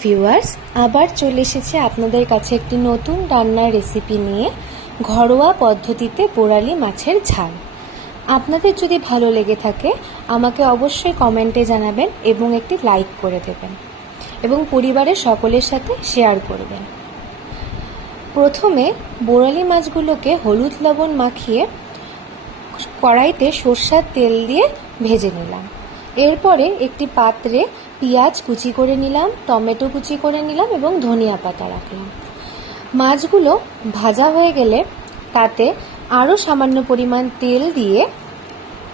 Viewers, আবার চলে এসেছে আপনাদের কাছে একটি নতুন রান্নার রেসিপি নিয়ে। ঘরোয়া পদ্ধতিতে বোরালি মাছের ঝাল। আপনাদের যদি ভালো লেগে থাকে আমাকে অবশ্যই কমেন্টে জানাবেন এবং একটি লাইক করে দেবেন এবং পরিবারের সকলের সাথে শেয়ার করবেন। প্রথমে বোরালি মাছগুলোকে হলুদ লবণ মাখিয়ে কড়াইতে সরষের তেল দিয়ে ভেজে নিলাম। এরপরে একটি পাত্রে পেঁয়াজ কুচি করে নিলাম, টমেটো কুচি করে নিলাম এবং ধনিয়া পাতা রাখলাম। মাছগুলো ভাজা হয়ে গেলে তাতে আরও সামান্য পরিমাণ তেল দিয়ে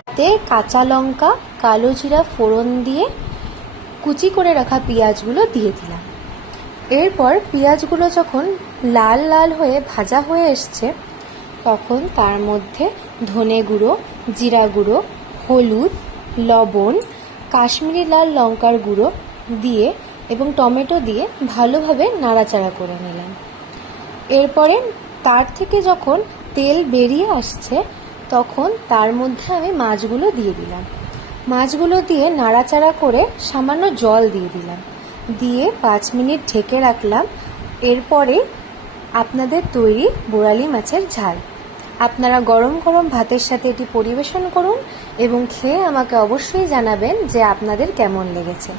তাতে কাঁচা লঙ্কা, কালো জিরা ফোড়ন দিয়ে কুচি করে রাখা পেঁয়াজগুলো দিয়ে দিলাম। এরপর পেঁয়াজগুলো যখন লাল লাল হয়ে ভাজা হয়ে এসছে তখন তার মধ্যে ধনে গুঁড়ো, জিরা গুঁড়ো, হলুদ, লবণ, কাশ্মীরি লাল লঙ্কার গুঁড়ো দিয়ে এবং টমেটো দিয়ে ভালোভাবে নাড়াচাড়া করে নিলাম। এরপরে তার থেকে যখন তেল বেরিয়ে আসছে তখন তার মধ্যে আমি মাছগুলো দিয়ে দিলাম। মাছগুলো দিয়ে নাড়াচাড়া করে সামান্য জল দিয়ে দিলাম, দিয়ে 5 মিনিট ঢেকে রাখলাম। এরপরে আপনাদের তৈরি বোরালি মাছের ঝাল। আপনারা গরম গরম ভাতের সাথে এটি পরিবেশন করুন এবং খেয়ে আমাকে অবশ্যই জানাবেন যে আপনাদের কেমন লেগেছে।